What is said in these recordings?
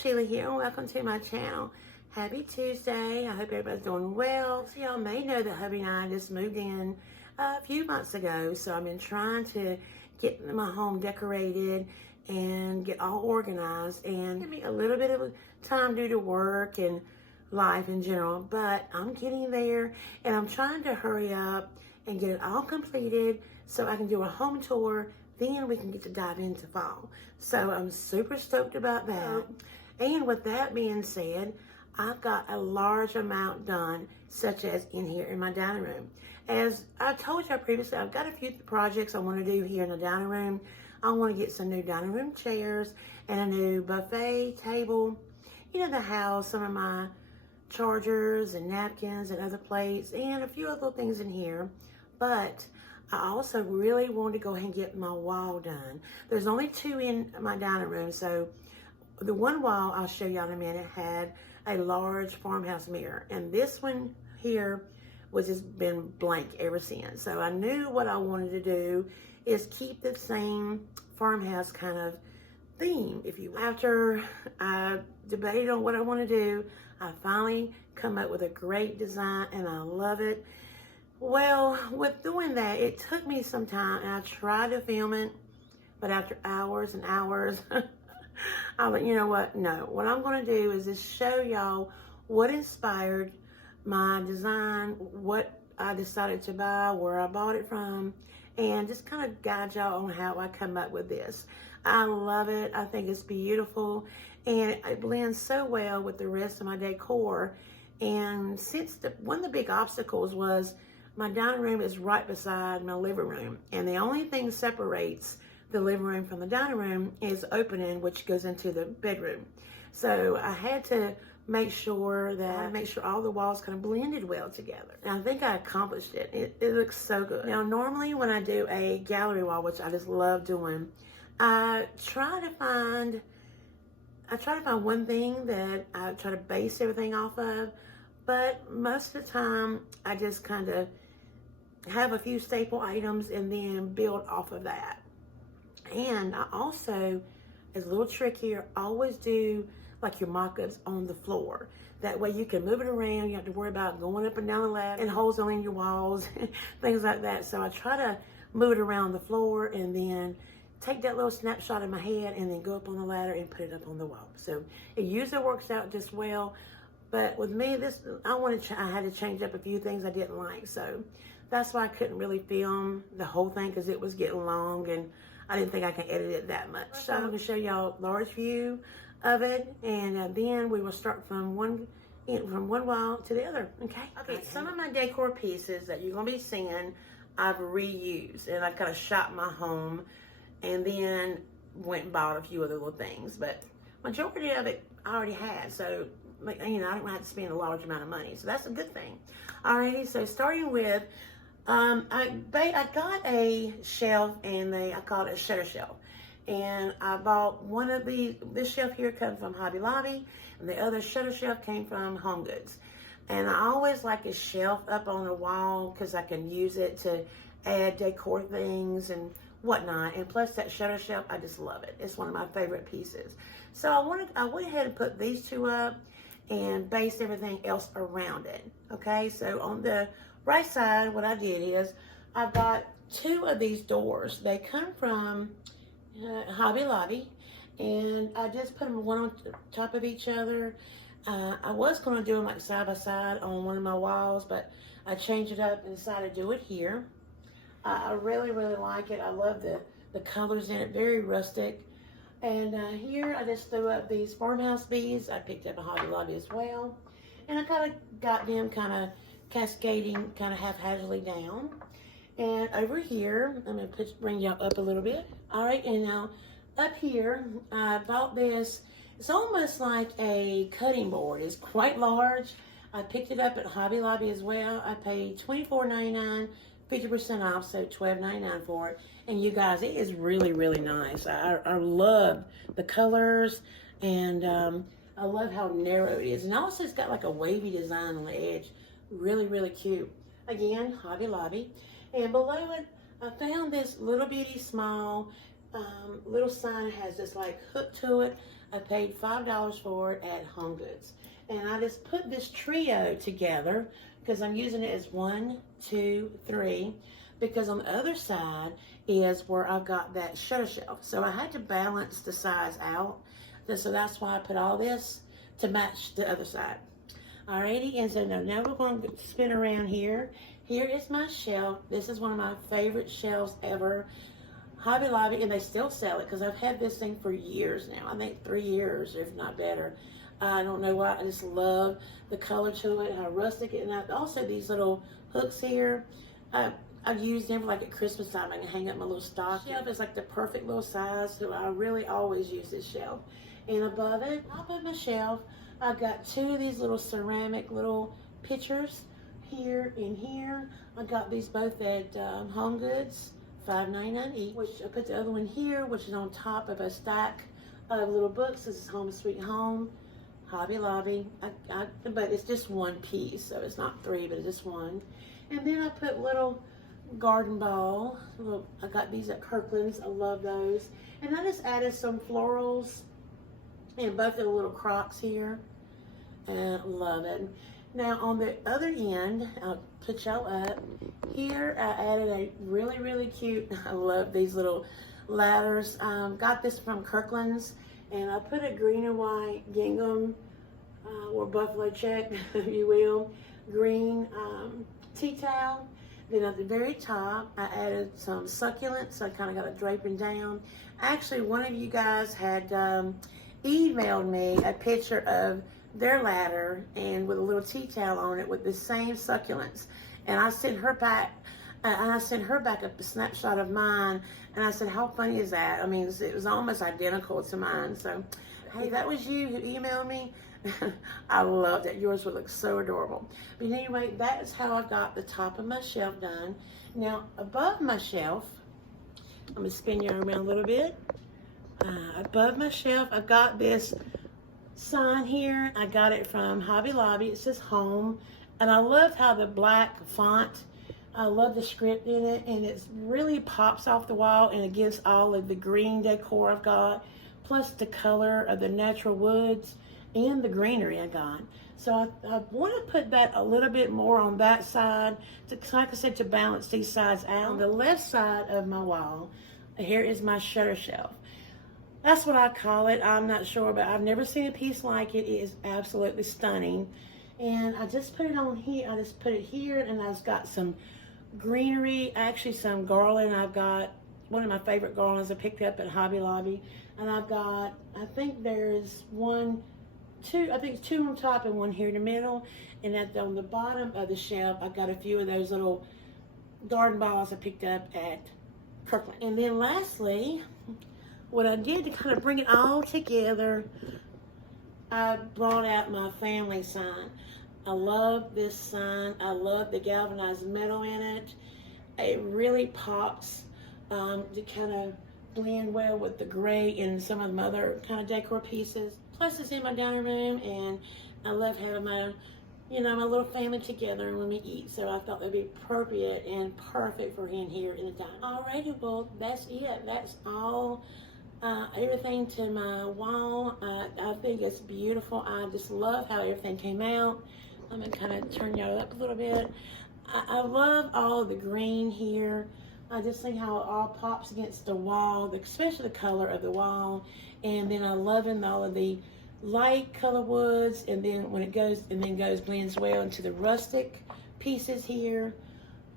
Sheila here, and welcome to my channel. Happy Tuesday. I hope everybody's doing well. So y'all may know that hubby and I just moved in a few months ago, so I've been trying to get my home decorated and get all organized, and give me a little bit of time due to work and life in general, but I'm getting there, and I'm trying to hurry up and get it all completed so I can do a home tour. Then we can get to dive into fall. So I'm super stoked about that. And with that being said, I've got a large amount done, such as in here in my dining room. As I told you previously, I've got a few projects I want to do here in the dining room. I want to get some new dining room chairs and a new buffet table. You know, the house, some of my chargers and napkins and other plates and a few other things in here. But I also really want to go ahead and get my wall done. There's only two in my dining room, so the one wall I'll show y'all in a minute had a large farmhouse mirror, and this one here was just been blank ever since. So I knew what I wanted to do is keep the same farmhouse kind of theme, if you will. After I debated on what I want to do, I finally come up with a great design, and I love it. Well, with doing that, it took me some time, and I tried to film it, but after hours and hours, I went, you know what, no. What I'm going to do is just show y'all what inspired my design, what I decided to buy, where I bought it from, and just kind of guide y'all on how I come up with this. I love it. I think it's beautiful, and it blends so well with the rest of my decor. And since one of the big obstacles was my dining room is right beside my living room, and the only thing separates the living room from the dining room is opening, which goes into the bedroom. So I had to make sure all the walls kind of blended well together. And I think I accomplished it. It looks so good. Now, normally when I do a gallery wall, which I just love doing, I try to find one thing that I try to base everything off of, but most of the time I just kind of have a few staple items and then build off of that. And I also, as a little trick here, always do like your mock-ups on the floor. That way you can move it around. You don't have to worry about going up and down the ladder and holes on your walls, things like that. So I try to move it around the floor and then take that little snapshot in my head and then go up on the ladder and put it up on the wall. So it usually works out just well. But with me, I had to change up a few things I didn't like. So that's why I couldn't really film the whole thing, because it was getting long and I didn't think I can edit it that much. So I'm going to show y'all a large view of it, and then we will start from one wall to the other. Okay. Some of my decor pieces that you're going to be seeing, I've reused, and I've kind of shopped my home and then went and bought a few other little things. But majority of it I already had, so I don't have to spend a large amount of money, so that's a good thing. Alrighty, so starting with, I got a shelf, and I call it a shutter shelf. And I bought one of this shelf here comes from Hobby Lobby, and the other shutter shelf came from Home Goods. And I always like a shelf up on the wall because I can use it to add decor things and whatnot. And plus that shutter shelf, I just love it. It's one of my favorite pieces. So I went ahead and put these two up and based everything else around it. Okay, so on the right side, what I did is I bought two of these doors. They come from Hobby Lobby, and I just put them one on top of each other. I was going to do them like side by side on one of my walls, but I changed it up and decided to do it here. I really, really like it. I love the colors in it, very rustic. And here I just threw up these farmhouse beads. I picked up a Hobby Lobby as well. And I kind of got them kind of cascading kind of haphazardly down. And over here, I'm going to bring y'all up a little bit. All right, and now up here, I bought this. It's almost like a cutting board. It's quite large. I picked it up at Hobby Lobby as well. I paid $24.99, 50% off, so $12.99 for it. And you guys, it is really, really nice. I love the colors, and I love how narrow it is. And also it's got like a wavy design on the edge. Really, really cute. Again, Hobby Lobby. And below it, I found this little bitty small little sign. It has this like hook to it. I paid $5 for it at Home Goods. And I just put this trio together because I'm using it as 1, 2, 3. Because on the other side is where I've got that shutter shelf. So I had to balance the size out. So that's why I put all this to match the other side. Alrighty, and so now we're going to spin around here. Here is my shelf. This is one of my favorite shelves ever. Hobby Lobby, and they still sell it because I've had this thing for years now. I think 3 years, if not better. I don't know why. I just love the color to it, how rustic it is. And also these little hooks here. I've used them like at Christmas time. I can hang up my little stocking. Shelf is like the perfect little size, so I really always use this shelf. And above it, top of my shelf, I've got 2 of these little ceramic little pitchers here and here. I got these both at Home Goods, $5.99 each. Which I put the other one here, which is on top of a stack of little books. This is Home Sweet Home, Hobby Lobby. But it's just one piece, so it's not 3, but it's just one. And then I put little garden ball. I got these at Kirkland's. I love those. And I just added some florals and both of the little crocks here. And I love it. Now on the other end, I'll put y'all up. Here I added a really, really cute, I love these little ladders. Got this from Kirkland's. And I put a green and white gingham or buffalo check, if you will, green tea towel. Then at the very top, I added some succulents. So I kind of got it draping down. Actually, one of you guys had emailed me a picture of their ladder and with a little tea towel on it with the same succulents. And I sent her back, a snapshot of mine. And I said, how funny is that? I mean, it was almost identical to mine. So, hey, that was you who emailed me. I loved it. Yours would look so adorable. But anyway, that is how I got the top of my shelf done. Now, above my shelf, I'm going to spin you around a little bit. Above my shelf, I've got this sign here. I got it from Hobby Lobby. It says Home. And I love how the black font, I love the script in it. And it really pops off the wall. And it gives all of the green decor I've got. Plus the color of the natural woods and the greenery I got. So I want to put that a little bit more on that side, to, like I said, to balance these sides out. On the left side of my wall, here is my shutter shelf. That's what I call it. I'm not sure, but I've never seen a piece like it. It is absolutely stunning. And I just put it on here. I just put it here, and I've got some greenery, actually some garland. I've got one of my favorite garlands I picked up at Hobby Lobby. And I've got, I think there's two on top and one here in the middle. And on the bottom of the shelf, I've got a few of those little garden balls I picked up at Kirkland. And then lastly, what I did to kind of bring it all together, I brought out my family sign. I love this sign. I love the galvanized metal in it. It really pops to kind of blend well with the gray and some of the other kind of decor pieces. Plus it's in my dining room, and I love having my, my little family together when we eat. So I thought that'd be appropriate and perfect for in here in the dining. Alrighty, well, that's it. That's all, everything to my wall. I think it's beautiful. I just love how everything came out. I'm gonna kind of turn y'all up a little bit. I love all the green here. I just think how it all pops against the wall, especially the color of the wall. And then I love all of the light color woods, and then when it goes, blends well into the rustic pieces here.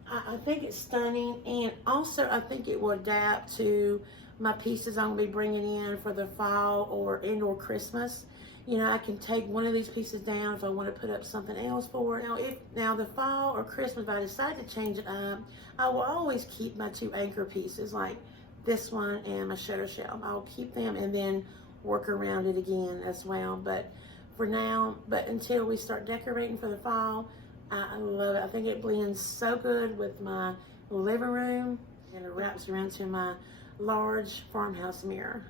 I think it's stunning, and also I think it will adapt to my pieces I'm gonna be bringing in for the fall or Christmas. I can take one of these pieces down if I want to put up something else for it. Now the fall or Christmas, if I decide to change it up, I will always keep my 2 anchor pieces, like this one and my shutter shelf. I'll keep them and then work around it again as well. But for now, until we start decorating for the fall, I love it. I think it blends so good with my living room, and it wraps around to my large farmhouse mirror.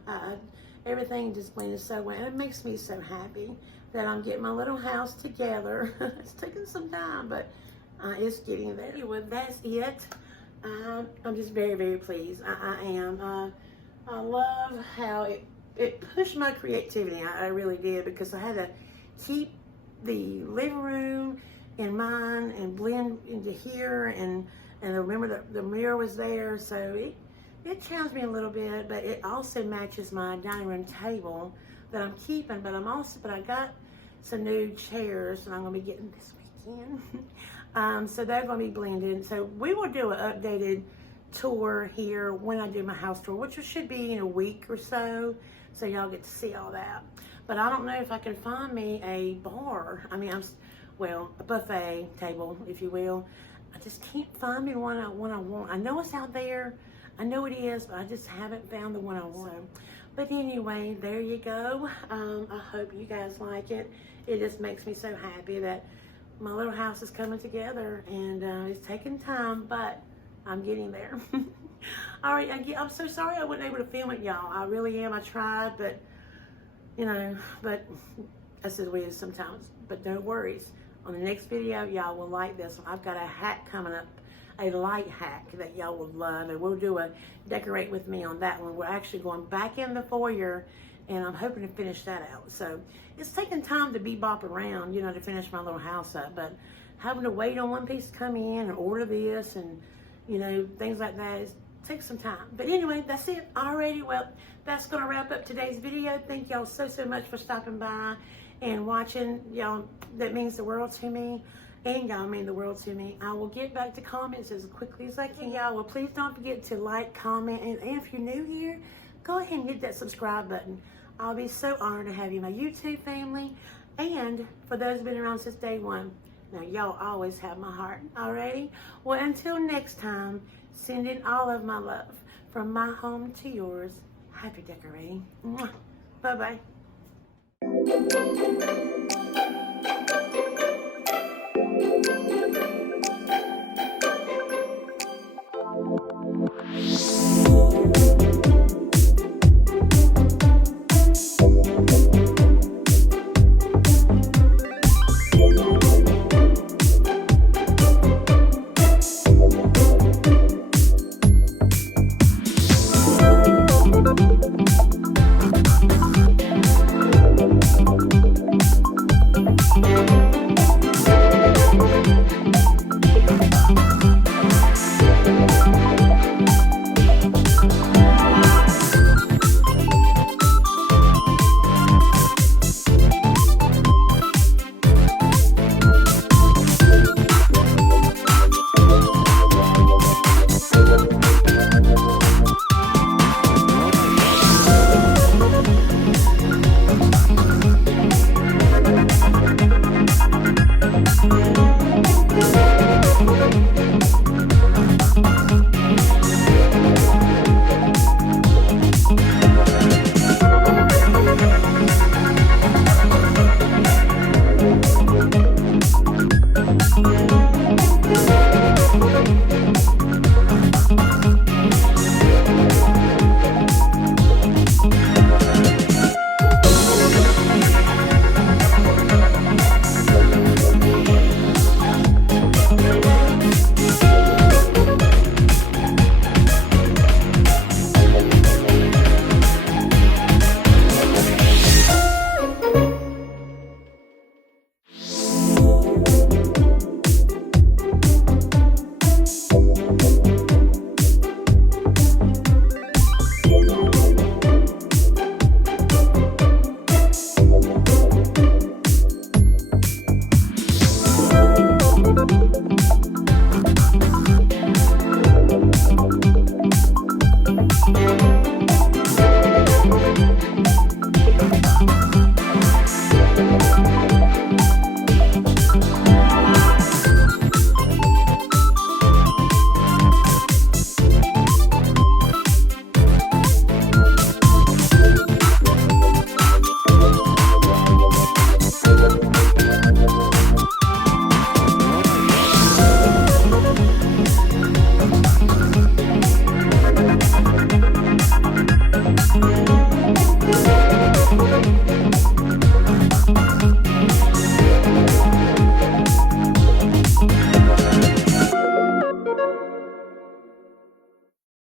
Everything just blends so well. And it makes me so happy that I'm getting my little house together. It's taking some time, but it's getting there. Anyway, that's it. I'm just very, very pleased. I am. I love how it pushed my creativity. I really did, because I had to keep the living room in mine and blend into here, and remember that the mirror was there, so it challenged me a little bit, but it also matches my dining room table that I'm keeping. But I got some new chairs, and I'm gonna be getting this weekend. So they're gonna be blended. So we will do an updated tour here when I do my house tour, which should be in a week or so y'all get to see all that. But I don't know if I can find me a bar. I mean, a buffet table, if you will. I just can't find me one I want. I know it's out there. I know it is, but I just haven't found the one I want. But anyway, there you go. I hope you guys like it. It just makes me so happy that my little house is coming together, and it's taking time, but I'm getting there. All right, I'm so sorry I wasn't able to film it, y'all. I really am. I tried, but, you know, but that's the way it is sometimes. But no worries. On the next video, y'all will like this one. I've got a hack coming up, a light hack that y'all will love, and we'll do a decorate with me on that one. We're actually going back in the foyer, and I'm hoping to finish that out. So it's taking time to bebop around, you know, to finish my little house up, but having to wait on one piece to come in and order this and, you know, things like that, it takes some time. But anyway, that's it. Alrighty, well, that's gonna wrap up today's video. Thank y'all so much for stopping by and watching. Y'all, that means the world to me, and y'all mean the world to me. I will get back to comments as quickly as I can, y'all. Well, please don't forget to like, comment, and if you're new here, go ahead and hit that subscribe button. I'll be so honored to have you, my YouTube family, and for those who've been around since day one. Now, y'all always have my heart. Alrighty? Well, until next time, sending all of my love from my home to yours. Happy decorating. Mwah. Bye-bye.